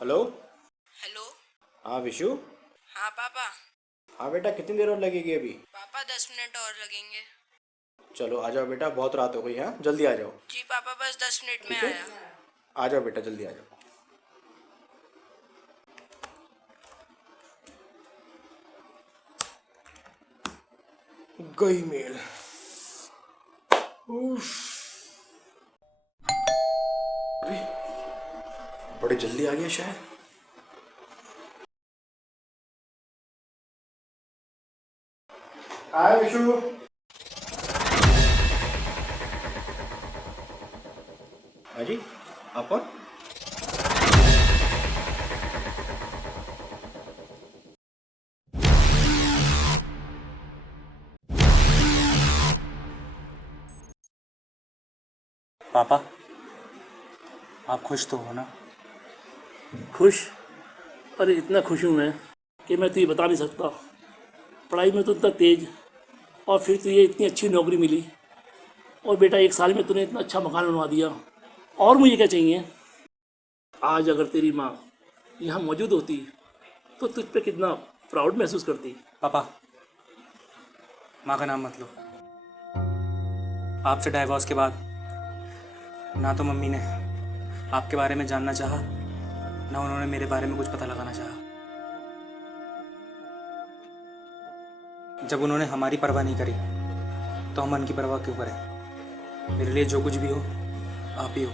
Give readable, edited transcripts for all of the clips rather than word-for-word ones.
Hello. Hello. हाँ विशु। हाँ पापा। हाँ बेटा, कितनी देर और लगेगी अभी? पापा 10 मिनट और लगेंगे। चलो आ जाओ बेटा, बहुत रात हो गई। हाँ जल्दी आ जाओ। जी पापा, बस 10 मिनट में ठीक है, आया। आ जाओ बेटा, जल्दी आ जाओ। गई मेल। उफ, अरे बड़े जल्दी आ गया शायद। हाय विशु। अजी, आप कौन? पापा, आप खुश तो हो ना? खुश? अरे इतना खुश हूँ मैं कि मैं तुझे बता नहीं सकता। पढ़ाई में तो इतना तेज, और फिर तुझे इतनी अच्छी नौकरी मिली, और बेटा 1 साल में तूने इतना अच्छा मकान बनवा दिया। और मुझे क्या चाहिए? आज अगर तेरी माँ यहाँ मौजूद होती तो तुझ पे कितना प्राउड महसूस करती। पापा, माँ का नाम मत लो। आपसे डाइवोर्स के बाद ना तो मम्मी ने आपके बारे में जानना चाहा, ना उन्होंने मेरे बारे में कुछ पता लगाना चाहा। जब उन्होंने हमारी परवाह नहीं करी तो हम मन की परवाह क्यों करें? मेरे लिए जो कुछ भी हो, आप ही हो।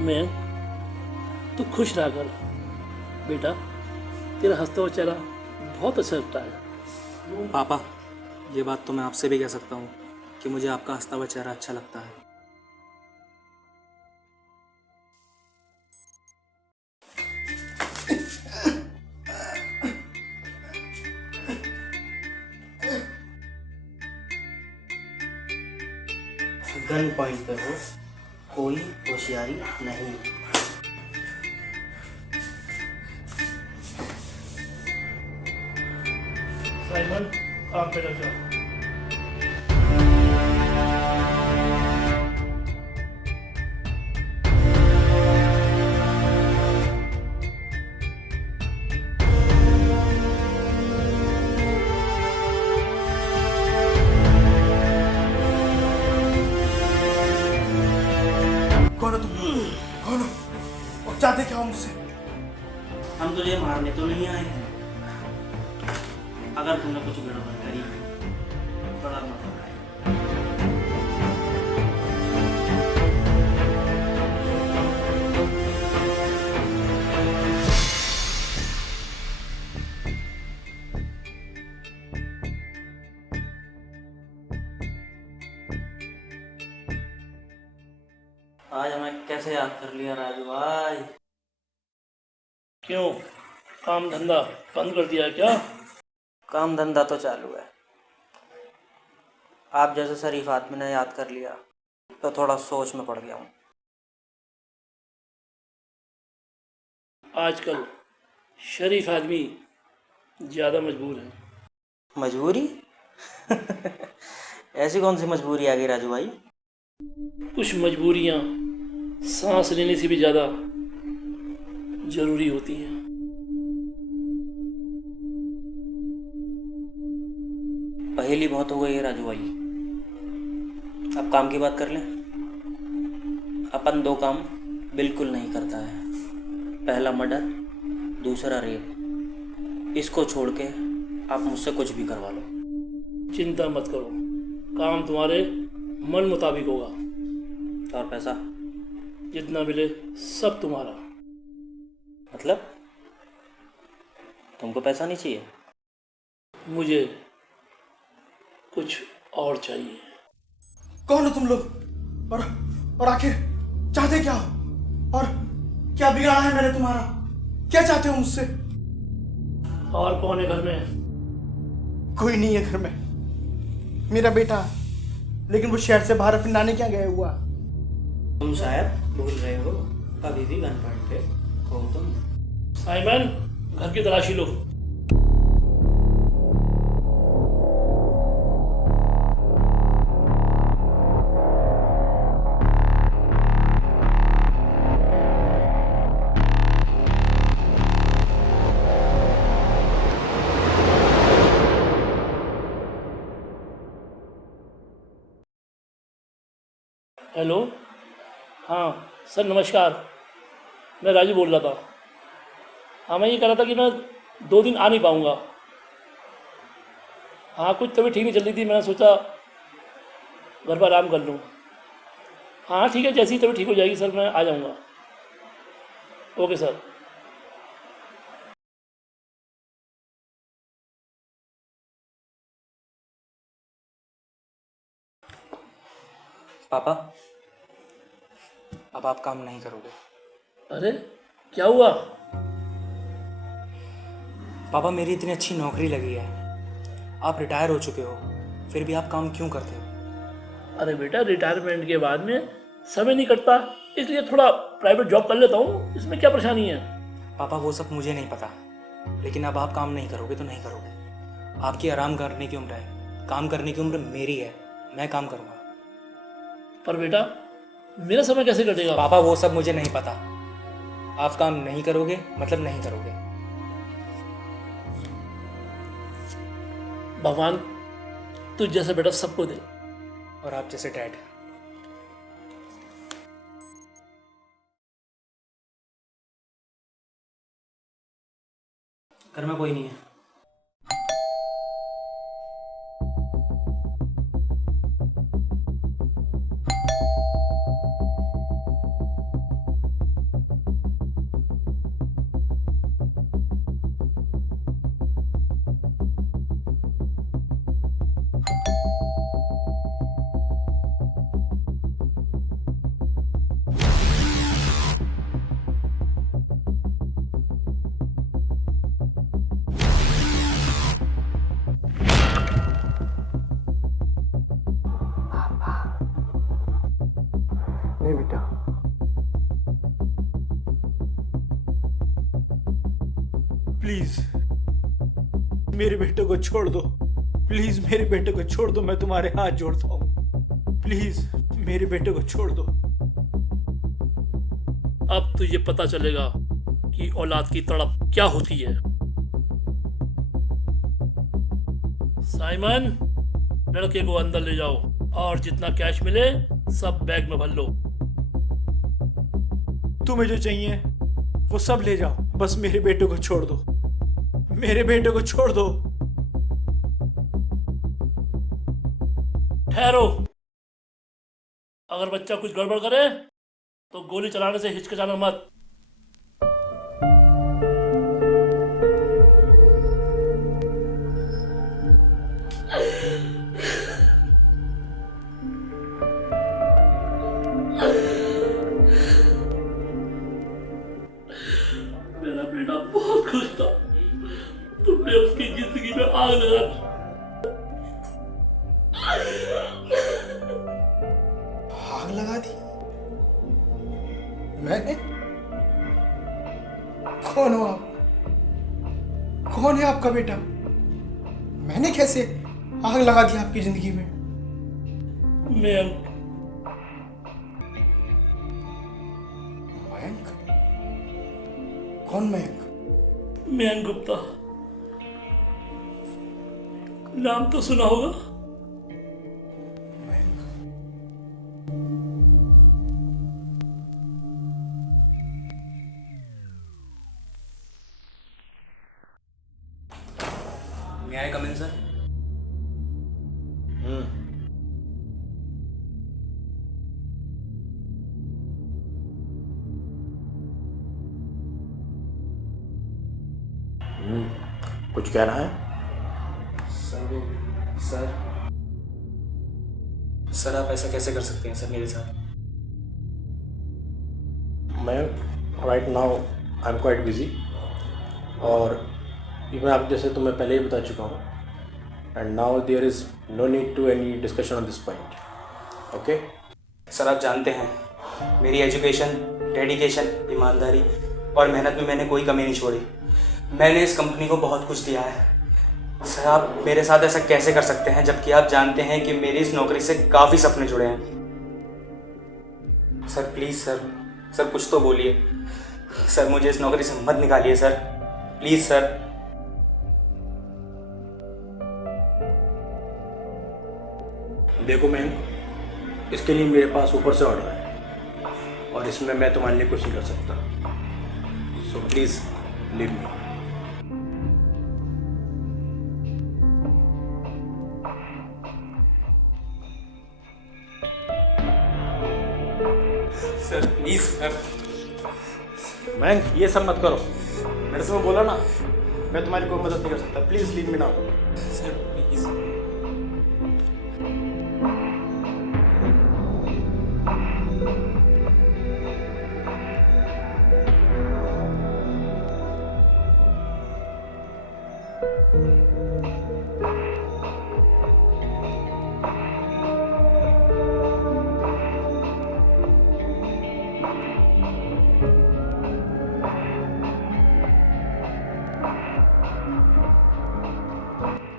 मैं तू खुश रहा कर बेटा, तेरा हंसता हुआ चेहरा बहुत अच्छा लगता है। पापा, ये बात तो मैं आपसे भी कह सकता हूँ कि मुझे आपका हंसता हुआ चेहरा अच्छा लगता है। गन पॉइंट पे हो, कोई होशियारी नहीं। साइमन, काम पे लग जाओ। कौन हो तुम? कौन हो और चाहते क्या हो मुझसे? हम तुझे मारने तो नहीं आए हैं। अगर तूने कुछ गड़बड़ करी बड़ा मजा आएगा। आज हमें कैसे याद कर लिया राजू भाई? क्यों, काम धंधा बंद कर दिया है क्या? काम धंधा तो चालू है। आप जैसे शरीफ आदमी ने याद कर लिया तो थोड़ा सोच में पड़ गया हूँ। आजकल शरीफ आदमी ज़्यादा मजबूर है। मजबूरी? ऐसी कौन सी मजबूरी आ गई राजू भाई? कुछ मजबूरियाँ सांस लेने से भी ज़्यादा ज़रूरी होती हैं। पहेली बहुत हो गई है राजू भाई, अब काम की बात कर लें। अपन दो काम बिल्कुल नहीं करता है, पहला मर्डर, दूसरा रेप। इसको छोड़ के आप मुझसे कुछ भी करवा लो। चिंता मत करो, काम तुम्हारे मन मुताबिक होगा। और पैसा? जितना मिले सब तुम्हारा। मतलब तुमको पैसा नहीं चाहिए? मुझे कुछ और चाहिए। कौन हो तुम लोग? और आखिर चाहते क्या हो? और क्या बिगाड़ा है मैंने तुम्हारा? क्या चाहते हो मुझसे? और कौन है घर में? कोई नहीं है घर में, मेरा बेटा, लेकिन वो शहर से बाहर अपने नानी क्या गया हुआ। तुम शायद भूल रहे हो, कभी भी गन पॉइंट पे हो तुम। साइमन, घर की तलाशी लो। हेलो, हाँ सर नमस्कार, मैं राजू बोल रहा था। हाँ, मैं ये कह रहा था कि मैं 2 दिन आ नहीं पाऊँगा। हाँ, कुछ तबीयत ठीक नहीं चल रही थी, मैंने सोचा घर पर आराम कर लूँ। हाँ ठीक है, जैसी तबीयत ठीक हो जाएगी सर मैं आ जाऊँगा। Okay sir. पापा, अब आप काम नहीं करोगे। अरे क्या हुआ? पापा, मेरी इतनी अच्छी नौकरी लगी है, आप रिटायर हो चुके हो, फिर भी आप काम क्यों करते हो? अरे बेटा, रिटायरमेंट के बाद में समय नहीं कटता, इसलिए थोड़ा प्राइवेट जॉब कर लेता हूँ, इसमें क्या परेशानी है? पापा, वो सब मुझे नहीं पता, लेकिन अब आप काम नहीं करोगे तो नहीं करोगे। आपकी आराम करने की उम्र है, काम करने की उम्र मेरी है, मैं काम करूँगा। पर बेटा, मेरा समय कैसे कटेगा? पापा, वो सब मुझे नहीं पता, आप काम नहीं करोगे मतलब नहीं करोगे। भगवान तुझ जैसा बेटा सबको दे। और आप जैसे डैड। घर में कोई नहीं है। नहीं बेटा, प्लीज मेरे बेटे को छोड़ दो। प्लीज मेरे बेटे को छोड़ दो, मैं तुम्हारे हाथ जोड़ता हूँ। प्लीज मेरे बेटे को छोड़ दो। अब तुझे पता चलेगा कि औलाद की तड़प क्या होती है। साइमन, लड़के को अंदर ले जाओ और जितना कैश मिले सब बैग में भर लो। तुम्हें जो चाहिए वो सब ले जाओ, बस मेरे बेटे को छोड़ दो। मेरे बेटे को छोड़ दो। ठहरो, अगर बच्चा कुछ गड़बड़ करे तो गोली चलाने से हिचकिचाना मत। आग लगा दी। आग लगा दी? मैंने? कौन हो आप? कौन है आपका बेटा? मैंने कैसे आग लगा दी आपकी जिंदगी में? मयंक। मयंक? कौन मयंक? मयंक गुप्ता, नाम तो सुना होगा। Mayank? May I come in, sir? कुछ कहना है? सर आप ऐसा कैसे कर सकते हैं सर मेरे साथ? मैं right now I am quite busy, और इवन आप जैसे तो मैं पहले ही बता चुका हूँ, and now there is no need to any discussion on this point. Okay sir आप जानते हैं मेरी एजुकेशन, डेडिकेशन, ईमानदारी और मेहनत में मैंने कोई कमी नहीं छोड़ी। मैंने इस कंपनी को बहुत कुछ दिया है। सर आप मेरे साथ ऐसा कैसे कर सकते हैं जबकि आप जानते हैं कि मेरी इस नौकरी से काफ़ी सपने जुड़े हैं। सर प्लीज़ सर कुछ तो बोलिए। सर मुझे इस नौकरी से मत निकालिए सर, प्लीज़ सर। देखो मैम, इसके लिए मेरे पास ऊपर से ऑर्डर है और इसमें मैं तुम्हारे लिए कुछ नहीं कर सकता, so please leave me. Sir please sir. Ma'am ये सब मत करो, मैंने तुम्हें बोला ना मैं तुम्हारी कोई मदद नहीं कर सकता, please leave me now. Sir please.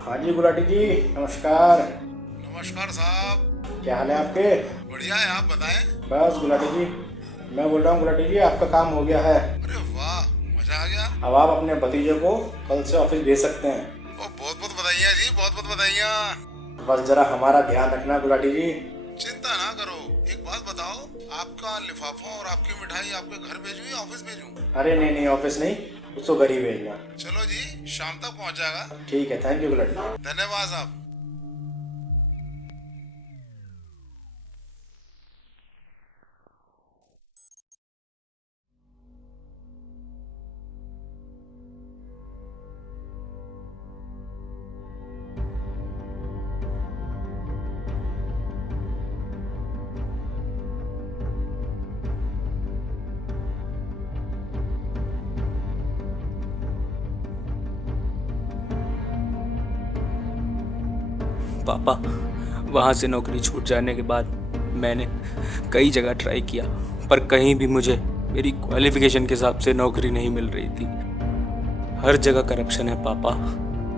हाँ जी गुलाटी जी, नमस्कार। नमस्कार साहब। क्या हाल है आपके? बढ़िया है, आप बताएं। बस गुलाटी जी, मैं बोल रहा हूँ गुलाटी जी, आपका काम हो गया है। अरे वाह, मजा आ गया। अब आप अपने भतीजे को कल से ऑफिस भेज सकते हैं। ओ बहुत बहुत बधाइयाँ जी, बहुत बहुत बधाइयाँ। बस जरा हमारा ध्यान रखना गुलाटी जी। चिंता ना करो। एक बात बताओ, आपका लिफाफा और आपकी मिठाई आपके घर भेजूं या ऑफिस भेजूं? अरे नहीं नहीं, ऑफिस नहीं, उसको घर ही भेजना। चलो जी, शाम तक पहुंच जाएगा। ठीक है, थैंक यू गुलाटी। धन्यवाद साहब। पापा, वहाँ से नौकरी छूट जाने के बाद मैंने कई जगह ट्राई किया, पर कहीं भी मुझे मेरी क्वालिफ़िकेशन के हिसाब से नौकरी नहीं मिल रही थी। हर जगह करप्शन है पापा,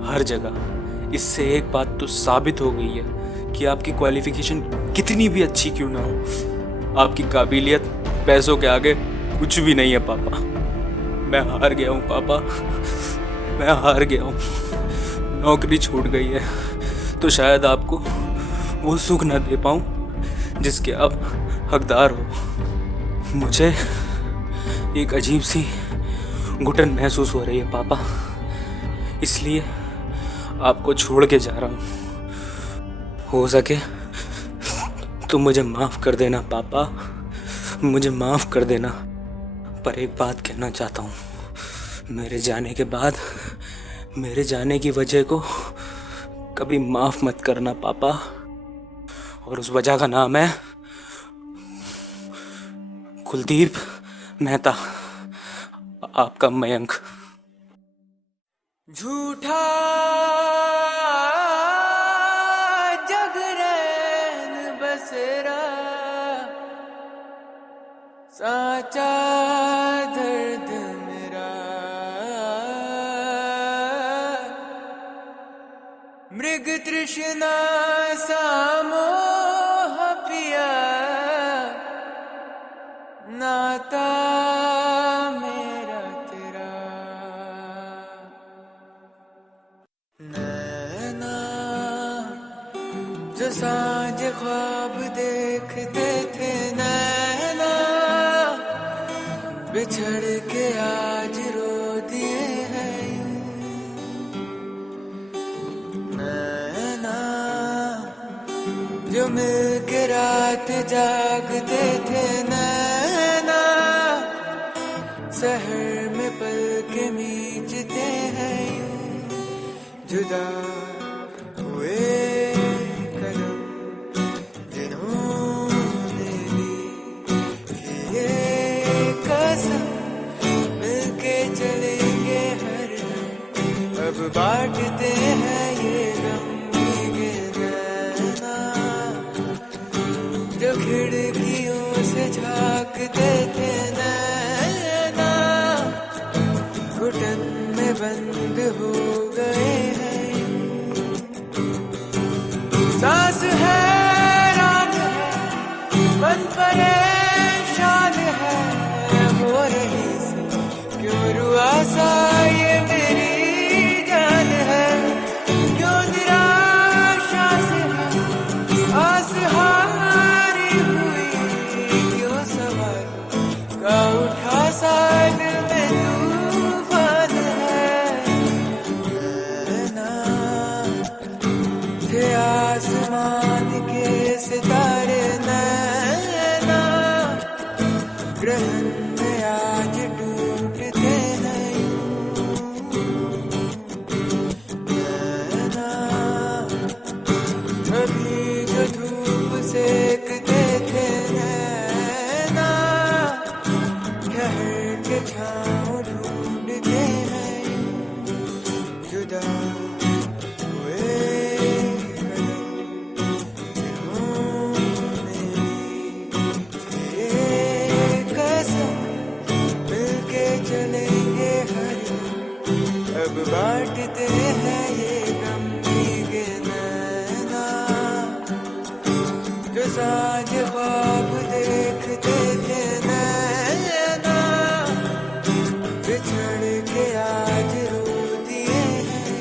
हर जगह। इससे एक बात तो साबित हो गई है कि आपकी क्वालिफ़िकेशन कितनी भी अच्छी क्यों ना हो, आपकी काबिलियत पैसों के आगे कुछ भी नहीं है पापा। मैं हार गया हूँ पापा, मैं हार गया हूँ। नौकरी छूट गई है तो शायद आपको वो सुख न दे पाऊँ जिसके आप हकदार हो। मुझे एक अजीब सी घुटन महसूस हो रही है पापा, इसलिए आपको छोड़ के जा रहा हूँ। हो सके तो मुझे माफ़ कर देना पापा, मुझे माफ़ कर देना। पर एक बात कहना चाहता हूँ, मेरे जाने के बाद मेरे जाने की वजह को कभी माफ़ मत करना पापा। और उस वजह का नाम है कुलदीप मेहता, आपका मयंक। झूठा मृग तृष्णा सामोह पिया नाता मेरा तेरा नैना जो सांझ ख्वाब देखते थे नैना बिछड़ के आज रो दिए हैं नैना जो मिल के रात जागते थे नैना शहर में पल के मीचते हैं यूं जुदा हुए कदम जिन्होंने ली ये कसम मिलके चलेंगे हरदम अब बांटते हैं ये गम भीगे नैना जो खिड़कियों से झांकते थे नैना घुटन में बंद हो गए हैं सांस है रात है मन परेशान है हो रही से क्यों रुआ सा ये मेरी जान है क्यों निराशा से है आस हारी हुई क्यों सवाल का उठा सा दिल में तूफान है नैना थे आसमान के सितारे नैना ग्रहण में आज टूटते हैं नैना कभी जो धूप सेकते थे नैना ठहर के छाँव ढूंढते हैं जुदा हुए चलेंगे हर अब बांटते हैं ये गम भीगे नैना जो सांझ ख्वाब देखते थे नैना बिछड़ के आज रो दिए हैं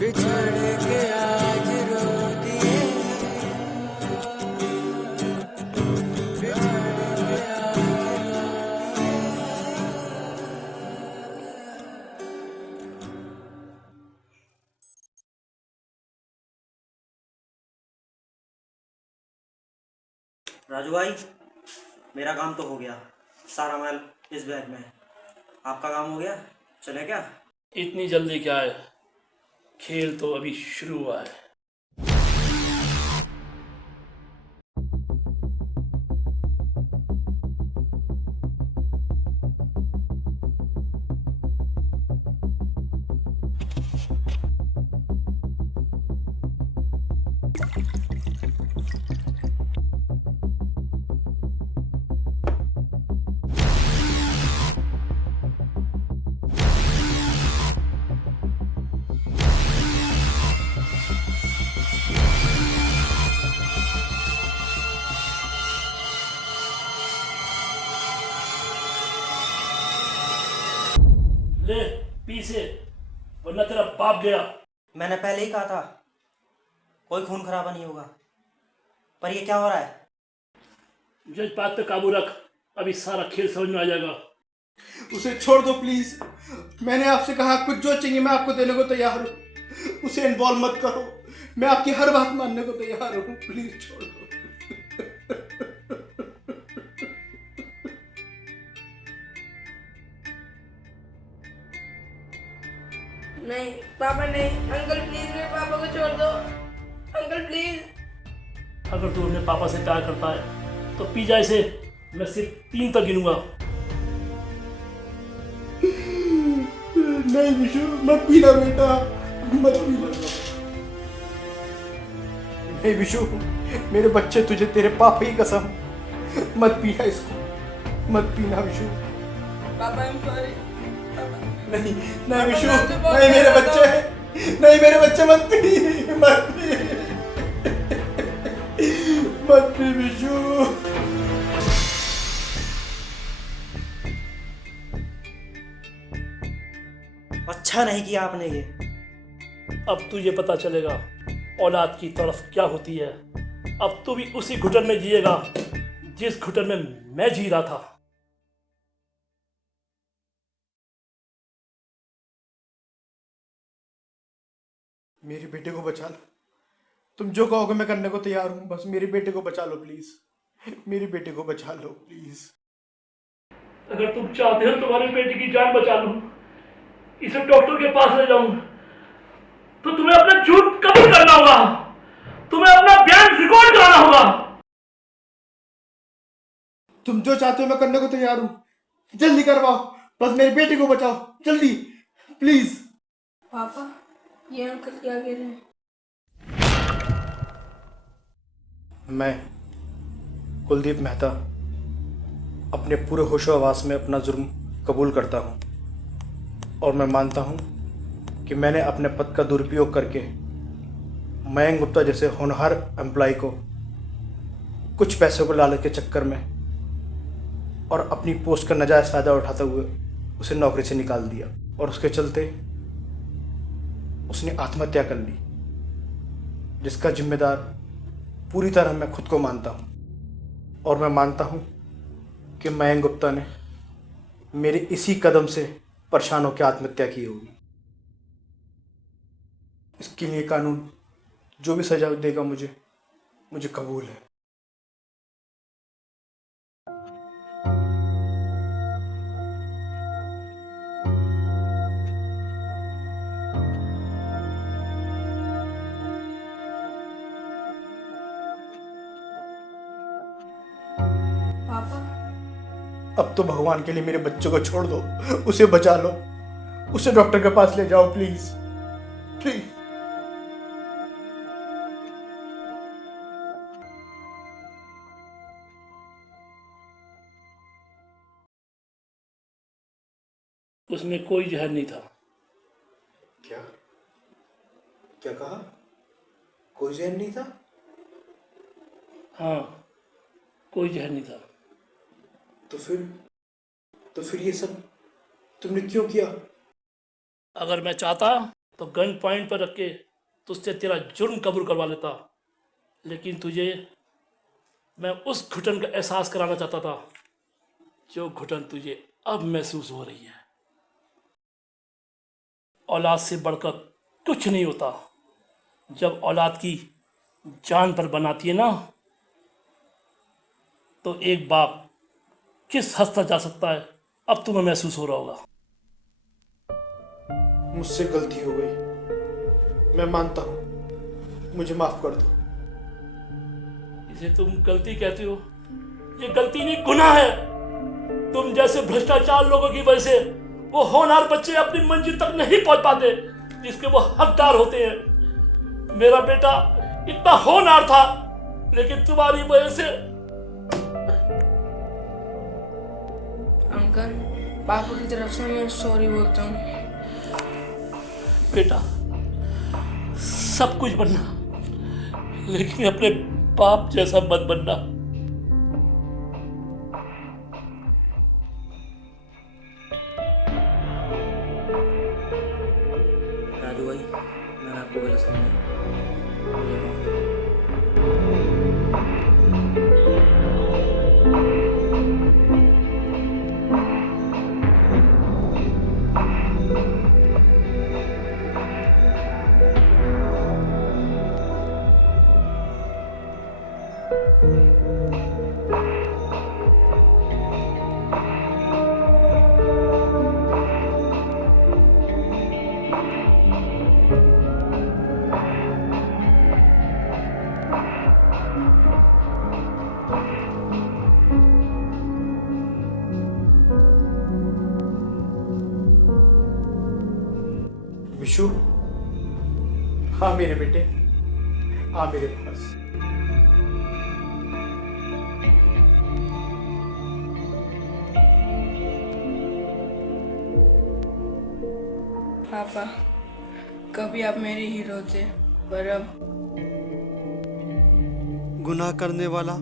बिछड़ के आज रो दिए राजू भाई मेरा काम तो हो गया सारा माल इस बैग में है आपका काम हो गया चले क्या इतनी जल्दी क्या है खेल तो अभी शुरू हुआ है ले पी से वरना तेरा बाप गया मैंने पहले ही कहा था कोई खून खराबा नहीं होगा पर ये क्या हो रहा है मुझे इस बात पे काबू रख अभी सारा खेल समझ में आ जाएगा उसे छोड़ दो प्लीज मैंने आपसे कहा कुछ जो चाहिए मैं आपको देने को तैयार हूँ उसे इन्वॉल्व मत करो मैं आपकी हर बात मानने को तैयार हूँ प्लीज छोड़ दो नहीं पापा नहीं अंकल प्लीज मेरे पापा को छोड़ दो अंकल प्लीज अगर तू अपने पापा से प्यार करता है तो पी जा इसे मैं सिर्फ 3 तक गिनूंगा नहीं विशु मत पीना बेटा मत पीना नहीं विशु मेरे बच्चे तुझे तेरे पापा की कसम मत पीना इसको मत पीना विशु पापा आई एम सॉरी पापा नहीं नहीं विशु, नहीं मेरे बच्चे, नहीं मेरे बच्चे मत पी, मत पी, मत पी विशु। अच्छा नहीं किया आपने ये। अब तुझे पता चलेगा औलाद की तरफ क्या होती है। अब तू भी उसी घुटन में जिएगा जिस घुटन में मैं जी रहा था। मेरे बेटे को बचा लो, तुम जो कहोगे मैं करने को तैयार हूँ, बस मेरे बेटे को बचा लो प्लीज, मेरे बेटे को बचा लो प्लीज। अगर तुम चाहते हो तुम्हारे बेटे की जान बचा लूं, इसे डॉक्टर के पास ले जाऊं, तो तुम्हें अपना झूठ कबूल करना होगा, तुम्हें अपना बयान रिकॉर्ड कराना होगा। तुम जो चाहते हो मैं करने को तैयार हूँ, जल्दी करवाओ, बस मेरे बेटे को बचाओ जल्दी प्लीज। पापा ये अंकल क्या कह रहे हैं? मैं कुलदीप मेहता अपने पूरे होशो-हवास में अपना जुर्म कबूल करता हूँ और मैं मानता हूँ कि मैंने अपने पद का दुरुपयोग करके मयंक गुप्ता जैसे होनहार एम्प्लॉय को कुछ पैसों को लालच के चक्कर में और अपनी पोस्ट का नाजायज़ फ़ायदा उठाते हुए उसे नौकरी से निकाल दिया और उसके चलते उसने आत्महत्या कर ली, जिसका जिम्मेदार पूरी तरह मैं खुद को मानता हूँ। और मैं मानता हूँ कि मयंक गुप्ता ने मेरे इसी कदम से परेशान होकर आत्महत्या की होगी। इसके लिए कानून जो भी सजा देगा मुझे कबूल है। पापा अब तो भगवान के लिए मेरे बच्चों को छोड़ दो, उसे बचा लो, उसे डॉक्टर के पास ले जाओ प्लीज प्लीज। उसमें कोई जहर नहीं था। क्या क्या कहा? कोई जहर नहीं था? हाँ, कोई जहर नहीं था। तो फिर ये सब तुमने क्यों किया? अगर मैं चाहता तो गन पॉइंट पर रख के तुझसे तेरा जुर्म कबूल करवा लेता, लेकिन तुझे मैं उस घुटन का एहसास कराना चाहता था जो घुटन तुझे अब महसूस हो रही है। औलाद से बढ़कर कुछ नहीं होता। जब औलाद की जान पर बनाती है ना, तो एक बाप किस हद तक जा सकता है अब तुम्हें महसूस हो रहा होगा। मुझसे गलती हो गई, मैं मानता हूँ, मुझे माफ कर दो। इसे तुम गलती कहते हो? ये गलती नहीं, गुनाह है। तुम जैसे भ्रष्टाचार लोगों की वजह से वो होनहार बच्चे अपनी मंजिल तक नहीं पहुंच पाते जिसके वो हकदार होते हैं। मेरा बेटा इतना होनहार था, लेकिन तुम्हारी वजह से। अंकल पापा की तरफ से मैं सॉरी बोलता हूँ। बेटा, सब कुछ बनना, लेकिन अपने बाप जैसा मत बनना। राजू भाई, मैंने आपको गलत समझा। विशु, हाँ मेरे बेटे, हाँ मेरे पास। पापा, कभी आप मेरे हीरो थे, पर अब गुनाह करने वाला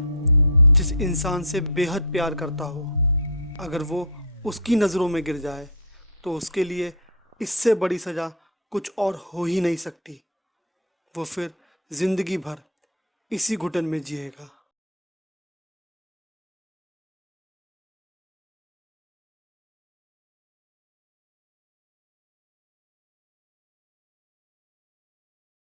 जिस इंसान से बेहद प्यार करता हो, अगर वो उसकी नज़रों में गिर जाए तो उसके लिए इससे बड़ी सज़ा कुछ और हो ही नहीं सकती। वो फिर ज़िंदगी भर इसी घुटन में जिएगा।